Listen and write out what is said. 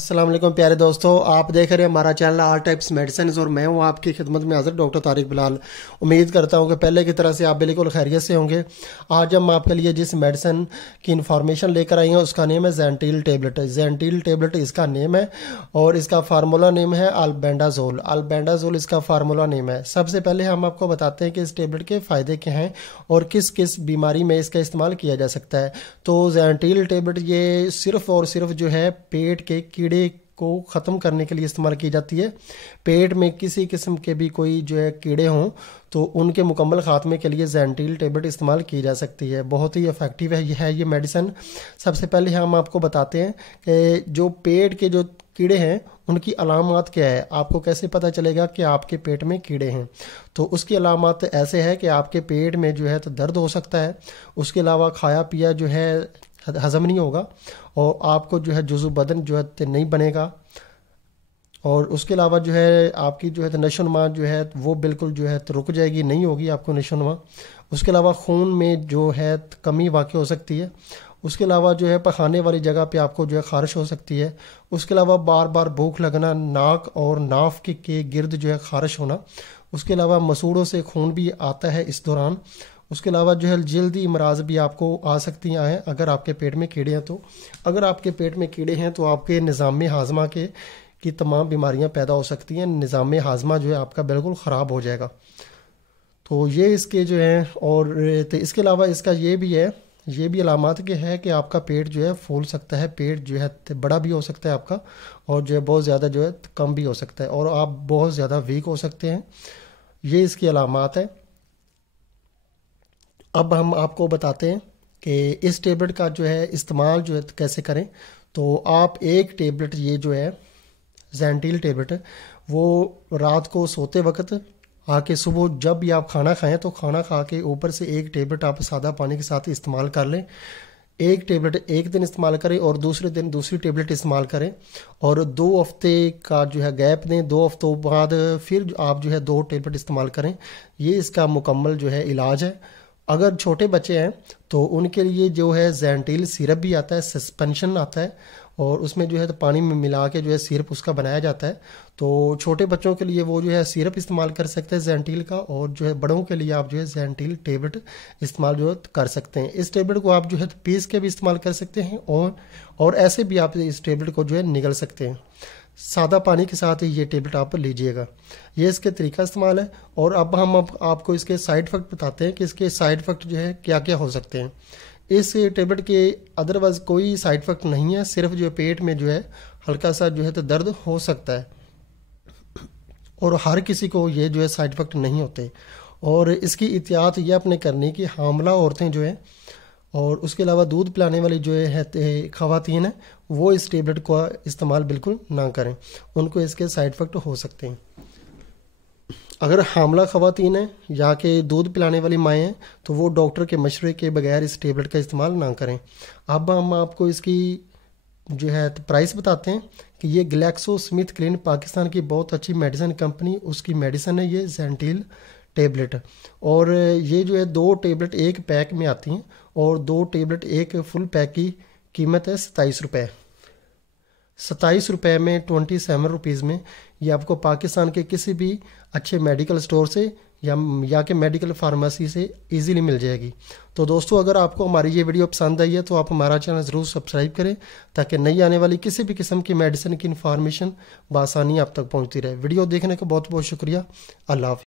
अस्सलाम वालेकुम प्यारे दोस्तों, आप देख रहे हैं हमारा चैनल ऑल टाइप्स मेडिसिन और मैं हूं आपकी खिदमत में हाजिर डॉक्टर तारिक बिलाल। उम्मीद करता हूं कि पहले की तरह से आप बिल्कुल खैरियत से होंगे। आज हम आपके लिए जिस मेडिसिन की इन्फॉर्मेशन लेकर आई हैं उसका नेम है ज़ैंटील टेबलेट। ज़ैंटील टेबलेट इसका नेम है और इसका फार्मूला नेम है अल्बेंडाजोल। अल्बेंडाजोल इसका फार्मूला नेम है। सबसे पहले हम आपको बताते हैं कि इस टेबलेट के फ़ायदे क्या हैं और किस किस बीमारी में इसका इस्तेमाल किया जा सकता है। तो ज़ैंटील टेबलेट ये सिर्फ़ और सिर्फ जो है पेट के कीड़े को ख़त्म करने के लिए इस्तेमाल की जाती है। पेट में किसी किस्म के भी कोई जो है कीड़े हों तो उनके मुकम्मल ख़ात्मे के लिए ज़ैंटील टेबलेट इस्तेमाल की जा सकती है। बहुत ही इफ़ेक्टिव है ये मेडिसिन। सबसे पहले हम आपको बताते हैं कि जो पेट के जो कीड़े हैं उनकी अलामत क्या है। आपको कैसे पता चलेगा कि आपके पेट में कीड़े हैं? तो उसकी अलामत ऐसे है कि आपके पेट में जो है तो दर्द हो सकता है। उसके अलावा खाया पिया जो है हज़म नहीं होगा और आपको जो है जुज़्व बदन जो है नहीं बनेगा। और उसके अलावा जो है आपकी जो है नशोनुमा जो है वो बिल्कुल जो है रुक जाएगी, नहीं होगी आपको नशोनुमा। उसके अलावा खून में जो है कमी वाक़ई हो सकती है। उसके अलावा जो है पखाने वाली जगह पे आपको जो है खारिश हो सकती है। उसके अलावा बार बार भूख लगना, नाक और नाफ के गिर्द जो है खारिश होना। उसके अलावा मसूड़ों से खून भी आता है इस दौरान। उसके अलावा जो है जल्दी अमराज भी आपको आ सकती हैं अगर आपके पेट में कीड़े हैं तो। अगर आपके पेट में कीड़े हैं तो आपके निज़ाम हाज़मा की तमाम बीमारियां पैदा हो सकती हैं। निज़ाम हाज़मा जो है आपका बिल्कुल ख़राब हो जाएगा। तो ये इसके जो हैं और तो इसके अलावा इसका ये भी अलामत के है कि आपका पेट जो है फूल सकता है। पेट जो है बड़ा भी हो सकता है आपका और जो है बहुत ज़्यादा जो है कम भी हो सकता है और आप बहुत ज़्यादा वीक हो सकते हैं। ये इसकी अलामत है। अब हम आपको बताते हैं कि इस टेबलेट का जो है इस्तेमाल जो है कैसे करें। तो आप एक टेबलेट ये जो है ज़ैंटील टेबलेट वो रात को सोते वक्त आके सुबह जब भी आप खाना खाएं तो खाना खा के ऊपर से एक टेबलेट आप सादा पानी के साथ इस्तेमाल कर लें। एक टेबलेट एक दिन इस्तेमाल करें और दूसरे दिन दूसरी टेबलेट इस्तेमाल करें और 2 हफ्ते का जो है गैप दें। 2 हफ्तों बाद फिर आप जो है 2 टेबलेट इस्तेमाल करें। ये इसका मुकम्मल जो है इलाज है। अगर छोटे बच्चे हैं तो उनके लिए जो है ज़ैंटील सिरप भी आता है, सस्पेंशन आता है और उसमें जो है तो पानी में मिला के जो है सिरप उसका बनाया जाता है। तो छोटे बच्चों के लिए वो जो है सिरप इस्तेमाल कर सकते हैं ज़ैंटील का और जो है बड़ों के लिए आप जो है ज़ैंटील टेबलेट इस्तेमाल जो है कर सकते हैं। इस टेबलेट को आप जो है पीस के भी इस्तेमाल कर सकते हैं और ऐसे भी आप इस टेबलेट को जो है निगल सकते हैं। सादा पानी के साथ ही ये टेबलेट आप लीजिएगा। ये इसके तरीका इस्तेमाल है। और अब हम आपको इसके साइड इफ़ेक्ट बताते हैं कि इसके साइड इफ़ेक्ट जो है क्या क्या हो सकते हैं। इस टेबलेट के अदरवाइज़ कोई साइड इफ़ेक्ट नहीं है, सिर्फ जो है पेट में जो है हल्का सा जो है तो दर्द हो सकता है और हर किसी को ये जो है साइड इफ़ेक्ट नहीं होते। और इसकी एहतियात ये अपने करने की हामला औरतें जो हैं और उसके अलावा दूध पिलाने वाली जो है ख़वातीन हैं वो इस टेबलेट का इस्तेमाल बिल्कुल ना करें, उनको इसके साइड इफ़ेक्ट हो सकते हैं। अगर हामला ख़वातीन हैं या कि दूध पिलाने वाली माएँ हैं तो वो डॉक्टर के मशवरे के बगैर इस टेबलेट का इस्तेमाल ना करें। अब हम आपको इसकी जो है प्राइस बताते हैं कि ये ग्लैक्सो स्मिथ क्लिन पाकिस्तान की बहुत अच्छी मेडिसिन कंपनी उसकी मेडिसिन है ये ज़ैंटील टेबलेट। और ये जो है 2 टेबलेट एक पैक में आती हैं और 2 टेबलेट एक फुल पैक की कीमत है 27 रुपये। 27 रुपये में 27 रुपीज़ में ये आपको पाकिस्तान के किसी भी अच्छे मेडिकल स्टोर से या के मेडिकल फार्मेसी से इजीली मिल जाएगी। तो दोस्तों अगर आपको हमारी ये वीडियो पसंद आई है तो आप हमारा चैनल ज़रूर सब्सक्राइब करें ताकि नई आने वाली किसी भी किस्म की मेडिसिन की इन्फॉर्मेशन बआसानी आप तक पहुंचती रहे। वीडियो देखने का बहुत बहुत शुक्रिया। अल्लाह हाफ़िज़।